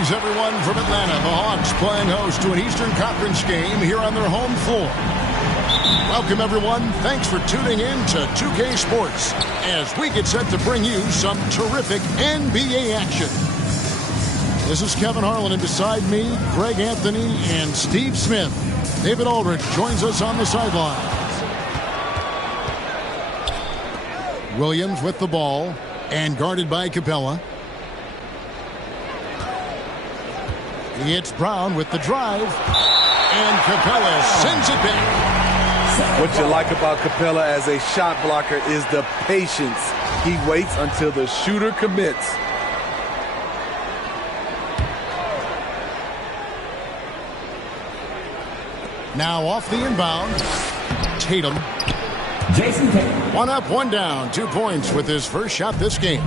Greetings, everyone, from Atlanta. The Hawks playing host to an Eastern Conference game here on their home floor. Welcome, everyone. Thanks for tuning in to 2K Sports as we get set to bring you some terrific NBA action. This is Kevin Harlan, and beside me, Greg Anthony and Steve Smith. David Aldridge joins us on the sideline. Williams with the ball and guarded by Capella. It's Brown with the drive, and Capella sends it back. What you like about Capella as a shot blocker is the patience. He waits until the shooter commits. Now off the inbound, Tatum. Jason Tatum. One up, one down. 2 points with his first shot this game.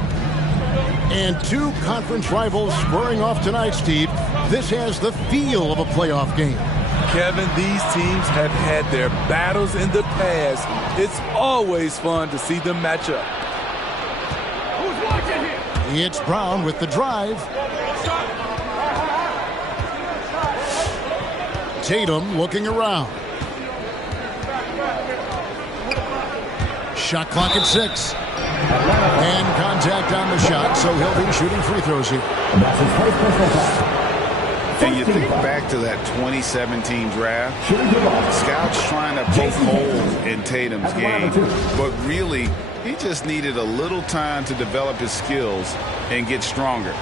And two conference rivals squaring off tonight, Steve. This has the feel of a playoff game. Kevin, these teams have had their battles in the past. It's always fun to see them match up. Who's watching here? It's Brown with the drive. Tatum looking around. Shot clock at 6. And contact on the shot, so he'll be shooting free throws here. That's his first personal foul. And you think back to that 2017 draft, scouts trying to poke holes in Tatum's game, but really, he just needed a little time to develop his skills and get stronger.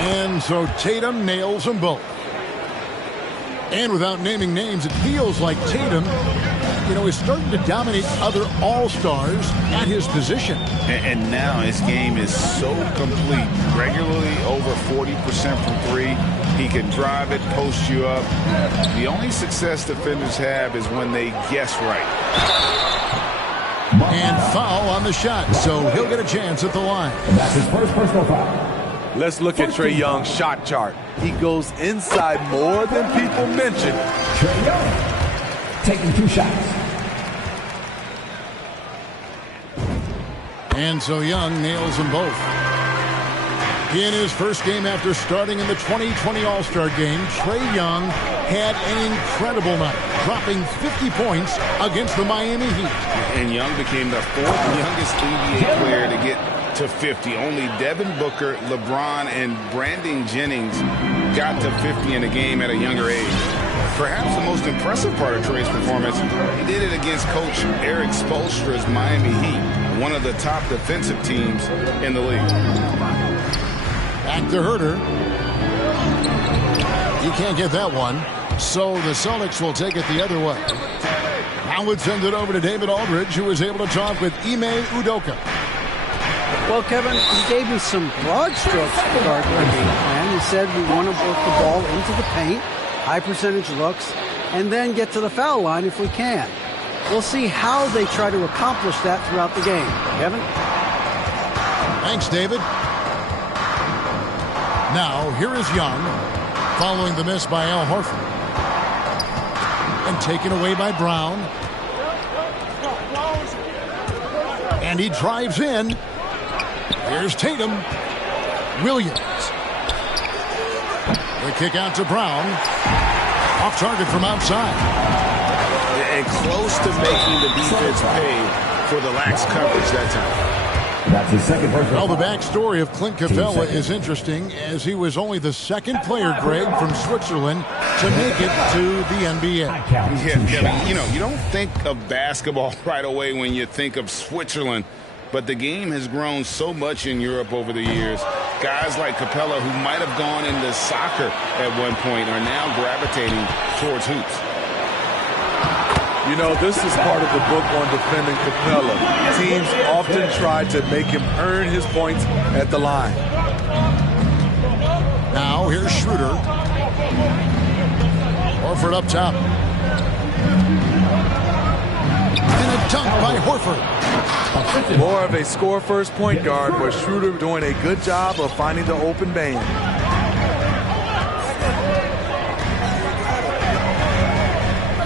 And so Tatum nails them both. And without naming names, it feels like Tatum, is starting to dominate other all-stars at his position. And now his game is so complete. Regularly over 40% from three. He can drive it, post you up. The only success defenders have is when they guess right. And foul on the shot, so he'll get a chance at the line. That's his first personal foul. Let's look at Trae Young's shot chart. He goes inside more than people mention. Trae Young taking 2 shots. And so Young nails them both. In his first game after starting in the 2020 All-Star Game, Trae Young had an incredible night, dropping 50 points against the Miami Heat. And Young became the 4th youngest NBA player to get to 50. Only Devin Booker, LeBron, and Brandon Jennings got to 50 in a game at a younger age. Perhaps the most impressive part of Trae's performance, he did it against Coach Eric Spoelstra's Miami Heat, one of the top defensive teams in the league. Back to Herter. You can't get that one, so the Celtics will take it the other way. Now let's send it over to David Aldridge, who was able to talk with Ime Udoka. Well, Kevin, he gave me some broad strokes regarding our game plan. He said we want to work the ball into the paint, high percentage looks, and then get to the foul line if we can. We'll see how they try to accomplish that throughout the game. Kevin? Thanks, David. Now, here is Young, following the miss by Al Horford. And taken away by Brown. And he drives in. Here's Tatum. Williams. The kick out to Brown. Off target from outside. And close to making the defense pay for the lax coverage that time. That's his second personal Well, the foul. backstory of Clint Capella is interesting, as he was only the second player, Greg, from Switzerland to make it to the NBA. Yeah, Kevin, you don't think of basketball right away when you think of Switzerland, but the game has grown so much in Europe over the years. Guys like Capella, who might have gone into soccer at one point, are now gravitating towards hoops. This is part of the book on defending Capella. Teams often try to make him earn his points at the line. Now, here's Schroeder. Horford up top. And a dunk by Horford. More of a score-first point guard, where Schroeder doing a good job of finding the open man.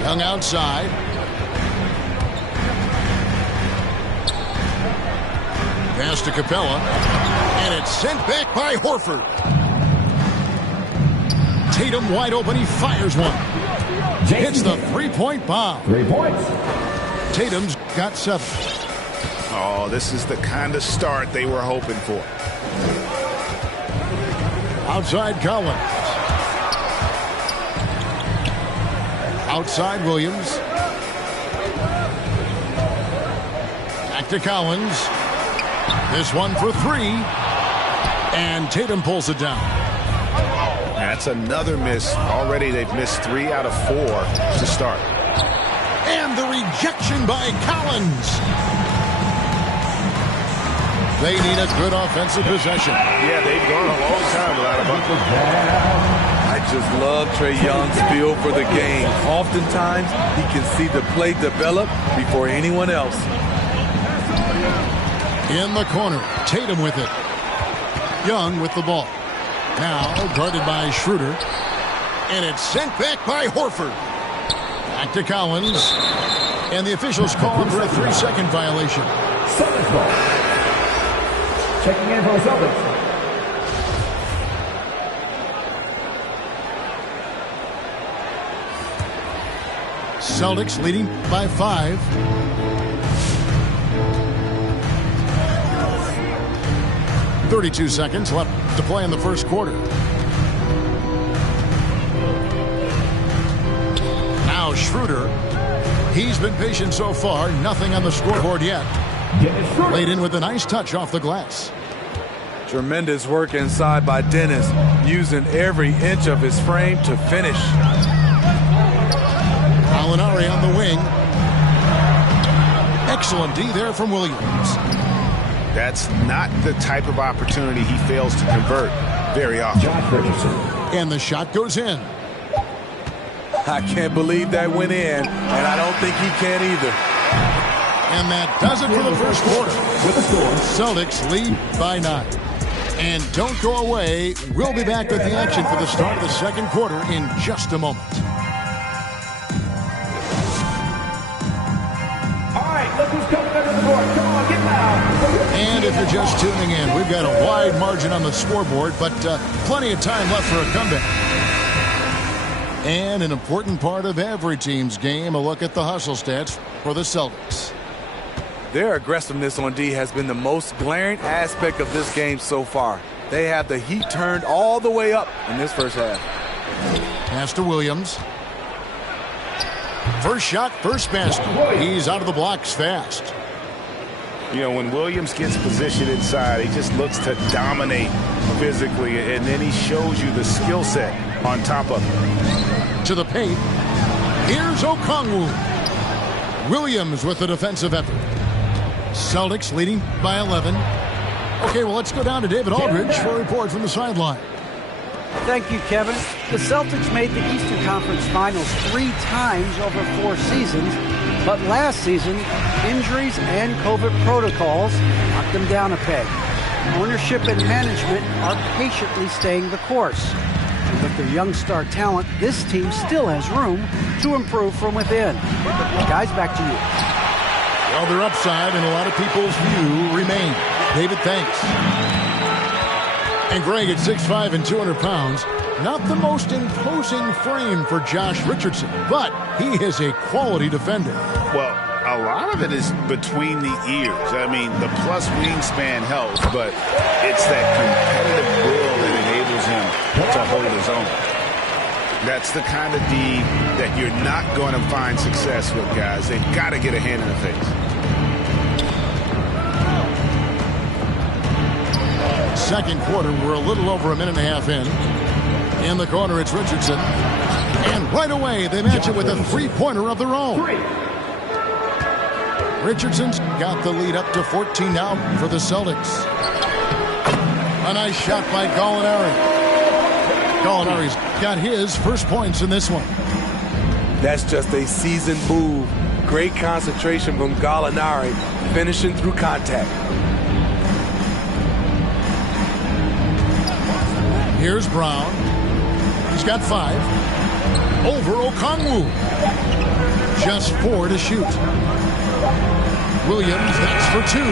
Young outside. Pass to Capella. And it's sent back by Horford. Tatum wide open. He fires one. Hits the three-point bomb. 3 points. Tatum's got 7. Oh, this is the kind of start they were hoping for. Outside Collins. Outside Williams. Back to Collins. This one for 3. And Tatum pulls it down. That's another miss. Already they've missed 3 out of 4 to start. And the rejection by Collins. They need a good offensive possession. Yeah, they've gone a long time without a bucket. I just love Trae Young's feel for the game. Oftentimes, he can see the play develop before anyone else. In the corner, Tatum with it. Young with the ball. Now guarded by Schroeder. And it's sent back by Horford. Back to Collins. And the officials call him for a 3-second violation. Celtics ball. Checking in for the Celtics. Celtics leading by 5. .32 seconds left to play in the first quarter. Now Schroeder. He's been patient so far. Nothing on the scoreboard yet. Laid in with a nice touch off the glass. Tremendous work inside by Dennis, using every inch of his frame to finish. Gallinari on the wing. Excellent D there from Williams. That's not the type of opportunity he fails to convert very often. And the shot goes in. I can't believe that went in, and I don't think he can either. And that does it for the first quarter. Celtics lead by 9. And don't go away. We'll be back with the action for the start of the second quarter in just a moment. All right, look who's coming under the board. Come on, get loud. And if you're just tuning in, we've got a wide margin on the scoreboard, but plenty of time left for a comeback. And an important part of every team's game, a look at the hustle stats for the Celtics. Their aggressiveness on D has been the most glaring aspect of this game so far. They have the heat turned all the way up in this first half. Pass to Williams. First shot, first basket. He's out of the blocks fast. You know, when Williams gets positioned inside, he just looks to dominate physically, and then he shows you the skill set on top of it. To the paint. Here's Okongwu. Williams with the defensive effort. Celtics leading by 11. Okay, well, let's go down to David Aldridge for a report from the sideline. Thank you, Kevin. The Celtics made the Eastern Conference Finals 3 times over 4 seasons, but last season, injuries and COVID protocols knocked them down a peg. Ownership and management are patiently staying the course. And with their young star talent, this team still has room to improve from within. Guys, back to you. Well, their upside in a lot of people's view remain. David, thanks. And Greg at 6'5" and 200 pounds. Not the most imposing frame for Josh Richardson, but he is a quality defender. Well, a lot of it is between the ears. I mean, the plus wingspan helps, but it's that competitive will that enables him to hold his own. That's the kind of D that you're not going to find success with, guys. They've got to get a hand in the face. Second quarter, we're a little over a minute and a half in. In the corner, it's Richardson. And right away, they match it with a three-pointer of their own. Richardson's got the lead up to 14 now for the Celtics. A nice shot by Gallinari. Gallinari's got his first points in this one. That's just a seasoned move. Great concentration from Gallinari, finishing through contact. Here's Brown. He's got 5. Over Okongwu. Just 4 to shoot. Williams, that's for 2.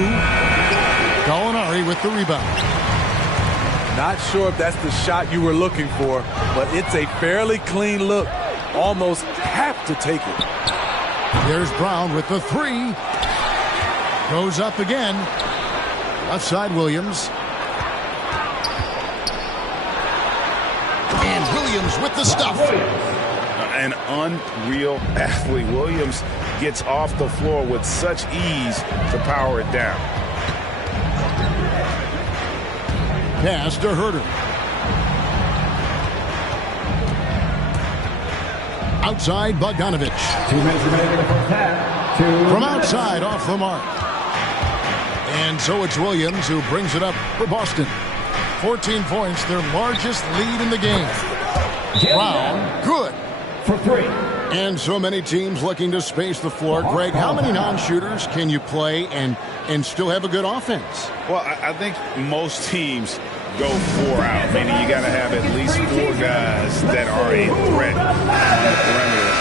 Gallinari with the rebound. Not sure if that's the shot you were looking for, but it's a fairly clean look. Almost have to take it. Here's Brown with the three. Goes up again. Left side, Williams. And Williams with the stuff. An unreal athlete. Williams gets off the floor with such ease to power it down. Pass to Herter. Outside, Bogdanovich. 2 minutes remaining in the first half. From outside, off the mark. And so it's Williams who brings it up for Boston. 14 points, their largest lead in the game. Brown, good. For 3. And so many teams looking to space the floor. Greg, how many non-shooters can you play and still have a good offense? Well, I think most teams go 4 out, meaning you got to have at least 4 guys that are a threat on the perimeter,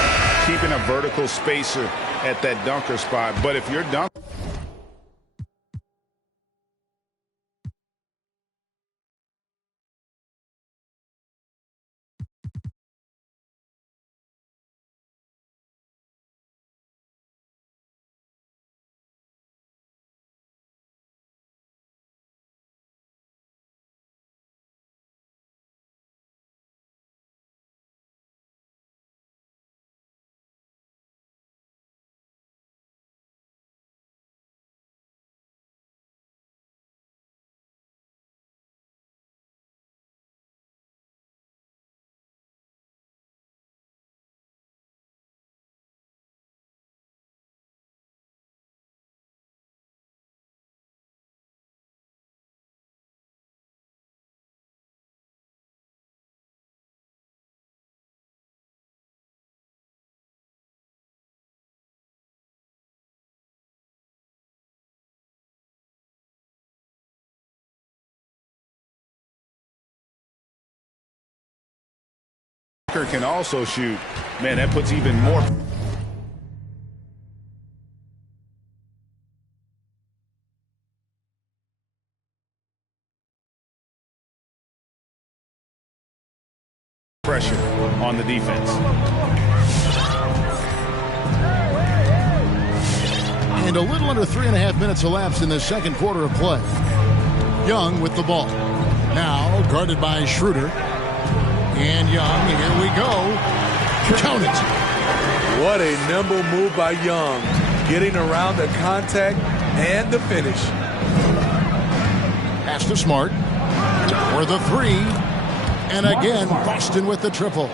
keeping a vertical spacer at that dunker spot. But if you're dunking, can also shoot. Man, that puts even more pressure on the defense. And a little under 3.5 minutes elapsed in the second quarter of play. Young with the ball. Now guarded by Schroeder. And Young, here we go. Count it. What a nimble move by Young, getting around the contact and the finish. Pass to Smart. For the three. And again, Boston with the triple.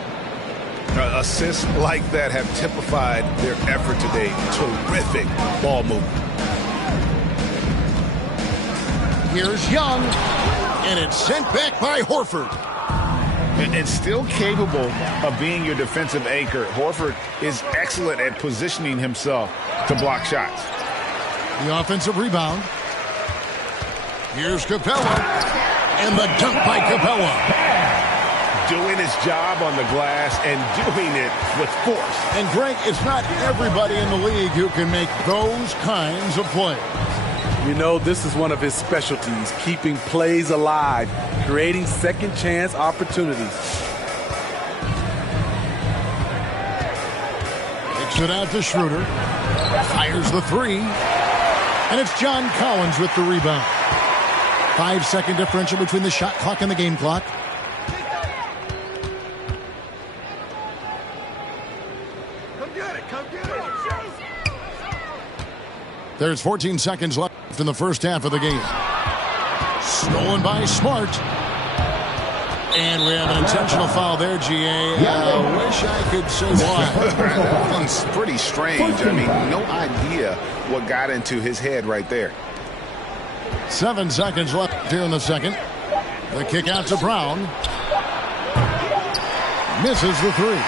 Assists like that have typified their effort today. Terrific ball movement. Here's Young. And it's sent back by Horford. And still capable of being your defensive anchor. Horford is excellent at positioning himself to block shots. The offensive rebound. Here's Capella. And the dunk by Capella. Doing his job on the glass and doing it with force. And Greg, it's not everybody in the league who can make those kinds of plays. You know, this is one of his specialties, keeping plays alive, creating second chance opportunities. Kicks it out to Schroeder. Fires the three. And it's John Collins with the rebound. 5-second differential between the shot clock and the game clock. There's 14 seconds left in the first half of the game. Stolen by Smart. And we have an intentional foul there, GA. I wish I could say why. That one's pretty strange. I mean, no idea what got into his head right there. 7 seconds left here in the second. The kick out to Brown. Misses the three.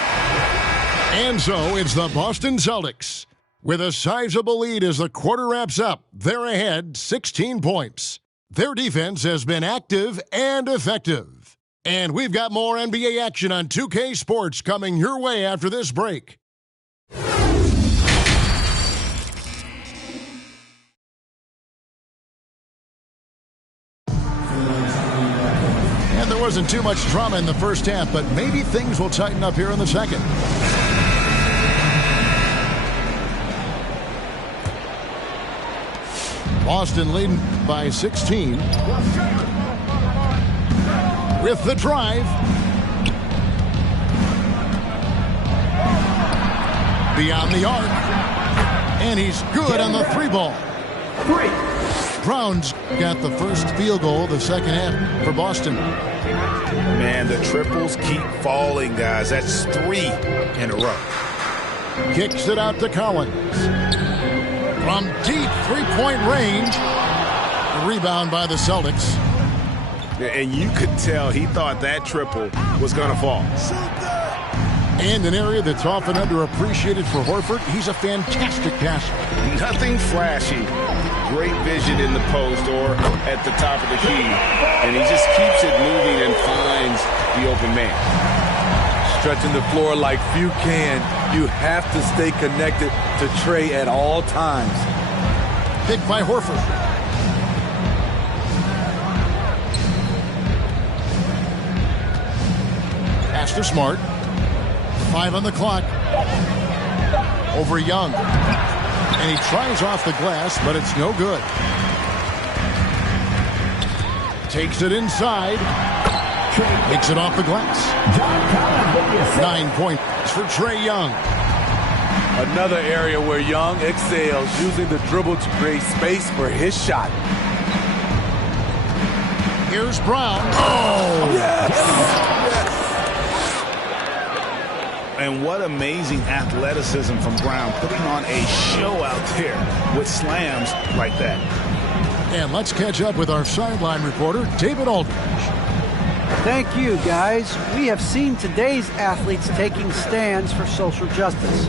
And so it's the Boston Celtics with a sizable lead as the quarter wraps up. They're ahead 16 points. Their defense has been active and effective. And we've got more NBA action on 2K Sports coming your way after this break. wasn't too much drama in the first half, but maybe things will tighten up here in the second. Boston leading by 16. With the drive. Beyond the arc. And he's good on the 3-ball. Brown's got the first field goal of the second half for Boston. Man, the triples keep falling, guys. That's 3 in a row. Kicks it out to Collins. From deep three-point range. A rebound by the Celtics. And you could tell he thought that triple was going to fall. And an area that's often underappreciated for Horford, he's a fantastic passer. Nothing flashy. Great vision in the post or at the top of the key. And he just keeps it moving and finds the open man. Stretching the floor like few can. You have to stay connected to Trey at all times. Picked by Horford. Pass to Smart. 5 on the clock. Over Young. And he tries off the glass, but it's no good. Takes it inside. Takes it off the glass. 9 points for Trae Young. Another area where Young excels, using the dribble to create space for his shot. Here's Brown. Oh! Yes! And what amazing athleticism from Brown, putting on a show out there with slams like that. And let's catch up with our sideline reporter, David Aldridge. Thank you, guys. We have seen today's athletes taking stands for social justice.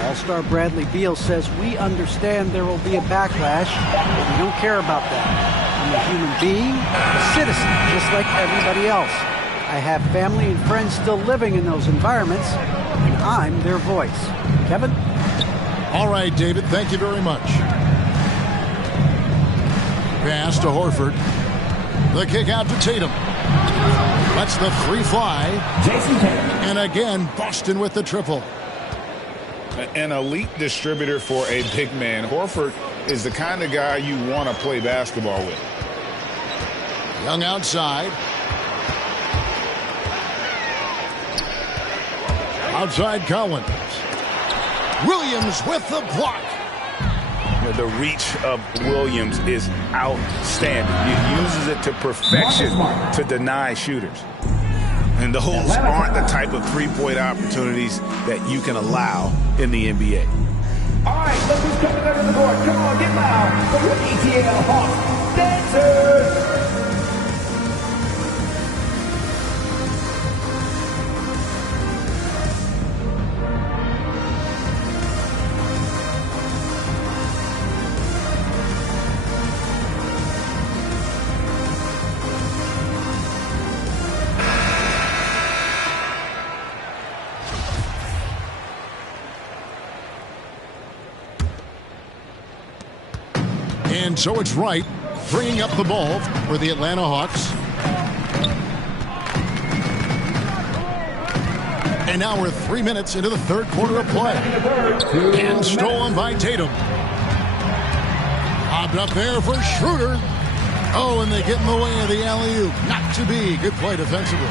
All-star Bradley Beal says, we understand there will be a backlash, but we don't care about that. I'm a human being, a citizen, just like everybody else. I have family and friends still living in those environments, and I'm their voice. Kevin? All right, David, thank you very much. Pass to Horford. The kick out to Tatum. That's the 3 fly. And again, Boston with the triple. An elite distributor for a big man. Horford is the kind of guy you want to play basketball with. Young outside. Outside Collins. Williams with the block. The reach of Williams is outstanding. He uses it to perfection to deny shooters. And those aren't the type of three-point opportunities that you can allow in the NBA. All right, look who's coming under the board. Come on, get loud for the ATL Hawks Dancers. And so it's Wright bringing up the ball for the Atlanta Hawks. And now we're 3 minutes into the third quarter of play. And stolen by Tatum. Hopped up there for Schroeder. Oh, and they get in the way of the alley-oop. Not to be. Good play defensively.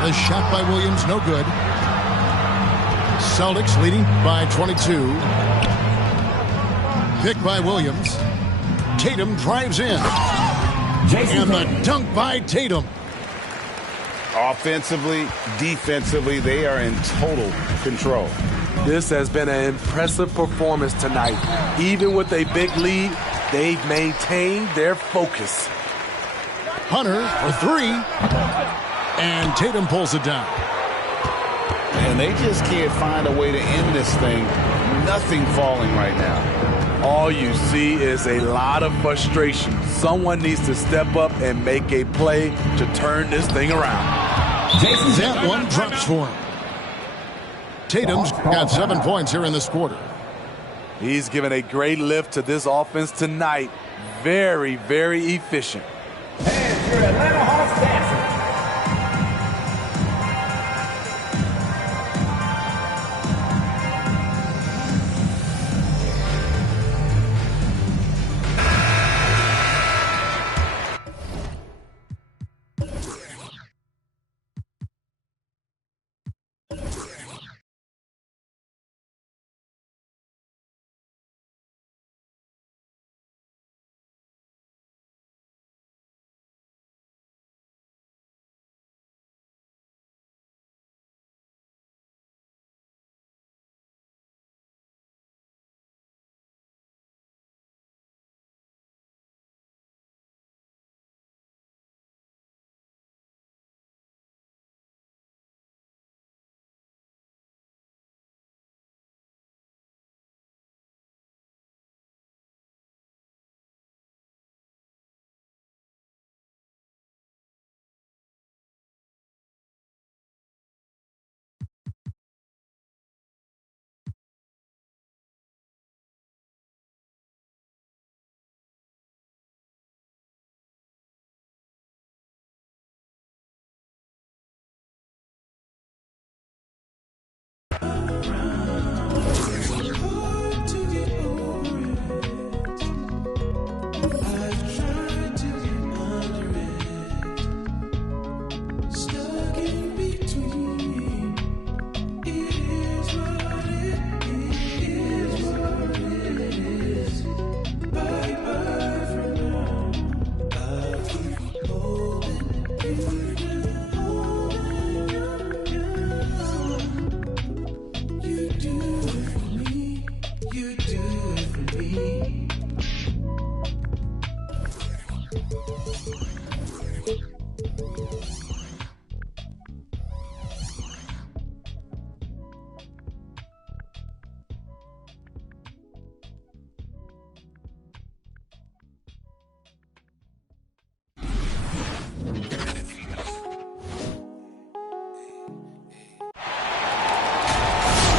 The shot by Williams, no good. Celtics leading by 22. Picked by Williams. Tatum drives in. And the dunk by Tatum. Offensively, defensively, they are in total control. This has been an impressive performance tonight. Even with a big lead, they've maintained their focus. Hunter for 3. And Tatum pulls it down. And they just can't find a way to end this thing. Nothing falling right now. All you see is a lot of frustration. Someone needs to step up and make a play to turn this thing around. That one drops for him. Tatum's got 7 points here in this quarter. He's given a great lift to this offense tonight. Very, very efficient. And your Atlanta Hawks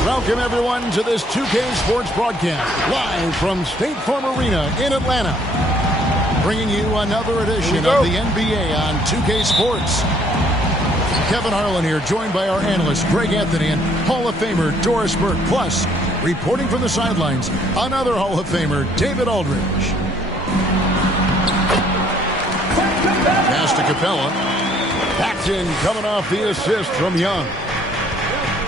Welcome, everyone, to this 2K Sports broadcast, live from State Farm Arena in Atlanta. Bringing you another edition of the NBA on 2K Sports. Kevin Harlan here, joined by our analyst, Greg Anthony, and Hall of Famer, Doris Burke. Plus, reporting from the sidelines, another Hall of Famer, David Aldridge. Pass to Capella. Paxton coming off the assist from Young.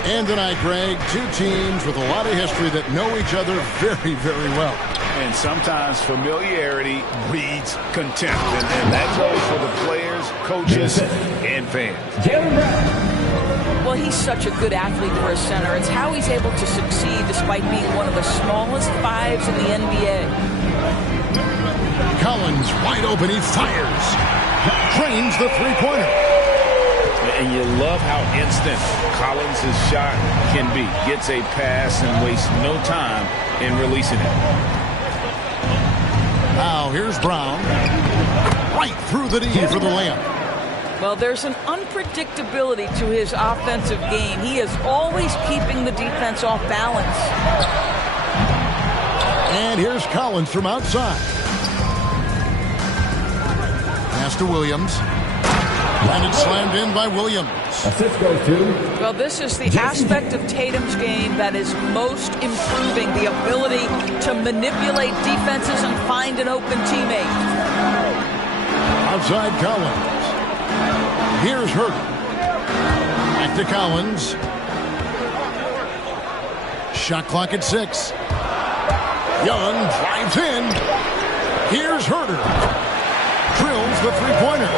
And tonight, Greg, two teams with a lot of history that know each other very, very well. And sometimes familiarity breeds contempt. And that goes for the players, coaches, and fans. Well, he's such a good athlete for a center. It's how he's able to succeed despite being one of the smallest fives in the NBA. Collins wide open. He fires. Drains the three-pointer. And you love how instant Collins' shot can be. Gets a pass and wastes no time in releasing it. Now here's Brown. Right through the D for the layup. Well, there's an unpredictability to his offensive game. He is always keeping the defense off balance. And here's Collins from outside. Pass to Williams. And it's slammed in by Williams. Assist goes to... Well, this is the aspect of Tatum's game that is most improving, the ability to manipulate defenses and find an open teammate. Outside Collins. Here's Hurt. Back to Collins. Shot clock at 6. Young drives in. Here's Herter. Drills the three-pointer.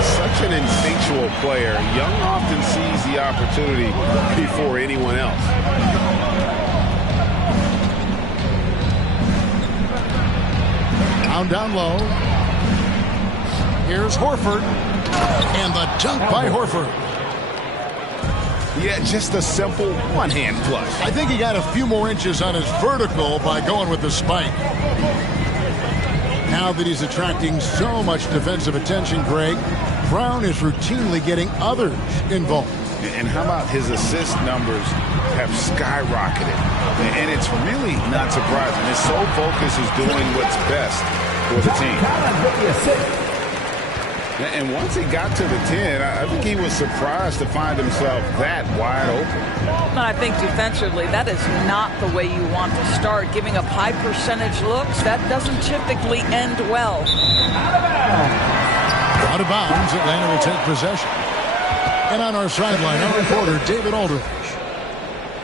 Such an instinctual player. Young often sees the opportunity before anyone else. Down low. Here's Horford. And the dunk by Horford. Yeah, just a simple one-hand flush. I think he got a few more inches on his vertical by going with the spike. Now that he's attracting so much defensive attention, Greg, Brown is routinely getting others involved. And how about his assist numbers have skyrocketed? And it's really not surprising. His sole focus is doing what's best for the team. And once he got to the 10, I think he was surprised to find himself that wide open. I think defensively, that is not the way you want to start. Giving up high percentage looks, that doesn't typically end well. Out of bounds, Atlanta will take possession. And on our sideline, our reporter, David Aldridge.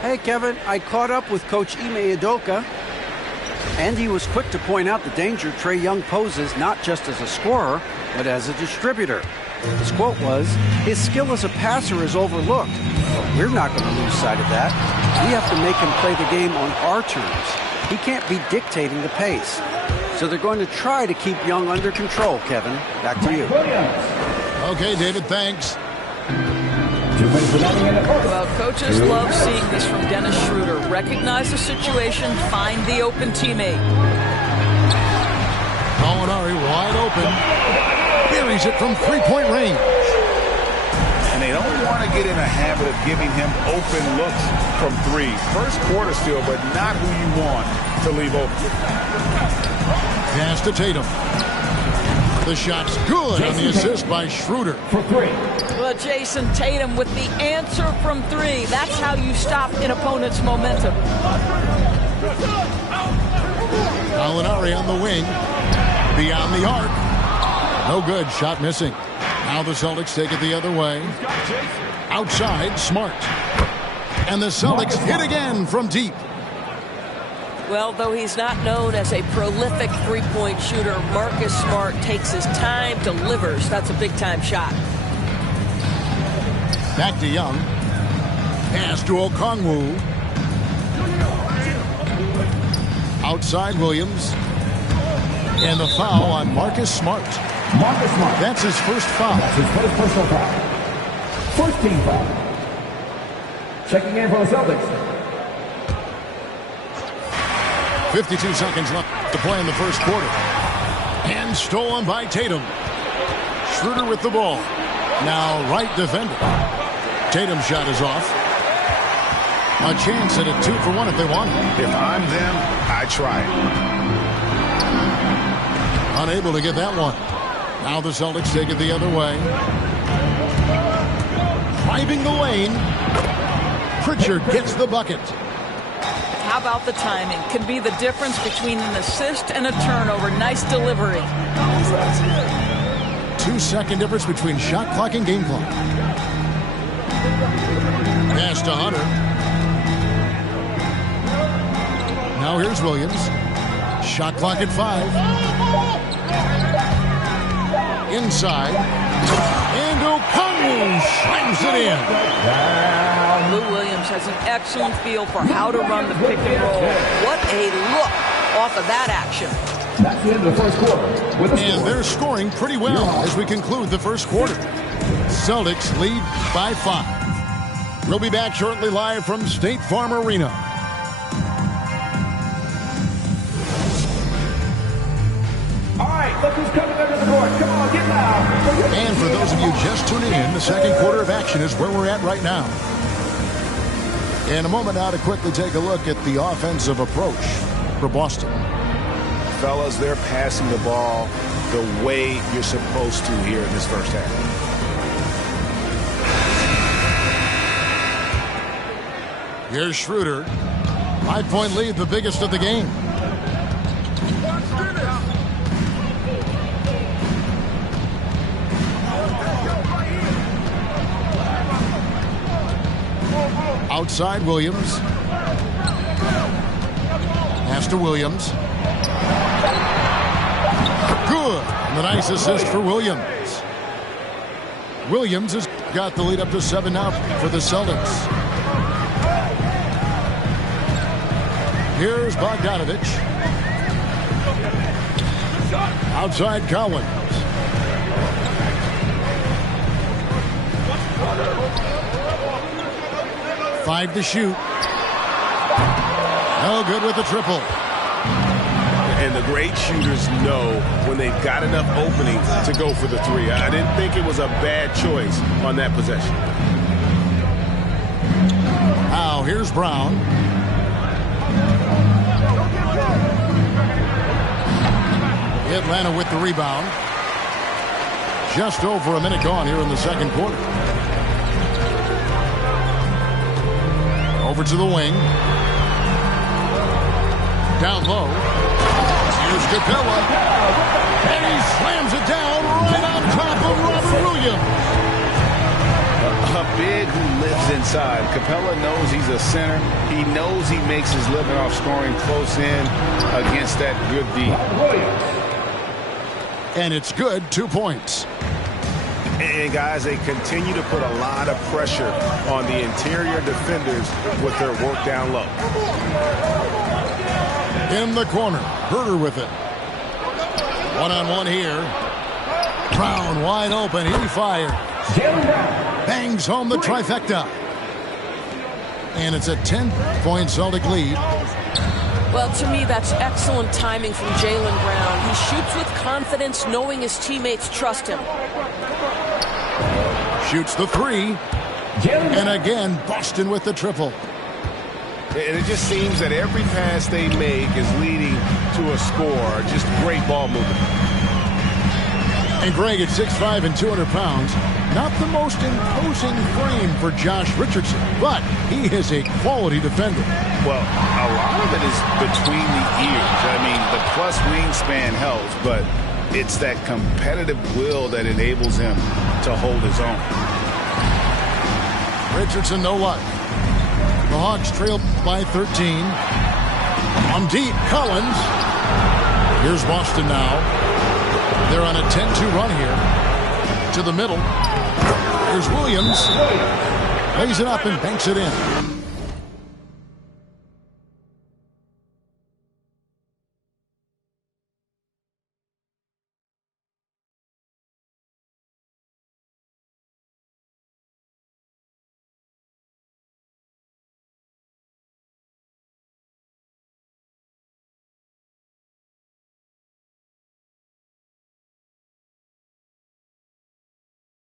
Hey, Kevin, I caught up with Coach Ime Udoka, and he was quick to point out the danger Trae Young poses not just as a scorer, but as a distributor. His quote was, "His skill as a passer is overlooked, but we're not going to lose sight of that. We have to make him play the game on our terms. He can't be dictating the pace." So they're going to try to keep Young under control, Kevin. Back to you. Okay, David, thanks. Well, coaches love seeing this from Dennis Schroeder. Recognize the situation, find the open teammate. Gallinari wide open. Buries it from three-point range. And they don't want to get in a habit of giving him open looks from three. First quarter still, but not who you want to leave open. Pass to Tatum. The shot's good on the assist by Schroeder. For 3. Well, Jason Tatum with the answer from 3. That's how you stop an opponent's momentum. Gallinari on the wing. Beyond the arc. No good. Shot missing. Now the Celtics take it the other way. Outside, Smart. And the Celtics hit again from deep. Well, though he's not known as a prolific three-point shooter, Marcus Smart takes his time, delivers. That's a big-time shot. Back to Young. Pass to Okongwu. Outside Williams. And the foul on Marcus Smart. Marcus Smart. That's his first foul. That's his first personal foul. First team foul. Checking in for the Celtics. 52 seconds left to play in the first quarter. And stolen by Tatum. Schroeder with the ball. Now right defender. Tatum's shot is off. A chance at a 2-for-1 if they want it. If I'm them, I try it. Unable to get that one. Now the Celtics take it the other way. Driving the lane. Pritchard gets the bucket. How about the timing? Can be the difference between an assist and a turnover. Nice delivery. 2-second difference between shot clock and game clock. Pass to Hunter. Now here's Williams. Shot clock at 5. Inside. And Okongwu slams it in. Lou Williams has an excellent feel for how to run the pick and roll. What a look off of that action. That's the end of the first quarter. With a And they're scoring pretty well as we conclude the first quarter. Celtics lead by 5. We'll be back shortly live from State Farm Arena. All right, look who's coming under the board. Come on, get loud. And for those of you just tuning in, the second quarter of action is where we're at right now. In a moment now to quickly take a look at the offensive approach for Boston. Fellas, they're passing the ball the way you're supposed to here in this first half. Here's Schroeder. 5-point lead, the biggest of the game. Outside Williams. Pass to Williams. Good. And the nice assist for Williams. Williams has got the lead up to 7 now for the Celtics. Here's Bogdanovich. Outside Collins. Five to shoot. No good with the triple. And the great shooters know when they've got enough opening to go for the 3. I didn't think it was a bad choice on that possession. Now here's Brown. Atlanta with the rebound. Just over a minute gone here in the second quarter. Over to the wing. Down low. Here's Capella. And he slams it down right on top of Robert Williams. A big who lives inside. Capella knows he's a center. He knows he makes his living off scoring close in against that good D. And it's good. 2 points. And guys, they continue to put a lot of pressure on the interior defenders with their work down low. In the corner, Herter with it. One-on-one here. Brown wide open. He fires. Bangs home the trifecta. And it's a 10-point Celtic lead. Well, to me, that's excellent timing from Jaylen Brown. He shoots with confidence, knowing his teammates trust him. Shoots the 3. And again, Boston with the triple. And it just seems that every pass they make is leading to a score. Just great ball movement. And Greg at 6'5" and 200 pounds, not the most imposing frame for Josh Richardson, but he is a quality defender. Well, a lot of it is between the ears. I mean, the plus wingspan helps, but it's that competitive will that enables him to hold his own. Richardson, no luck. The Hawks trail by 13. On deep, Collins. Here's Boston now. They're on a 10-2 run here. To the middle. Here's Williams. Lays it up and banks it in.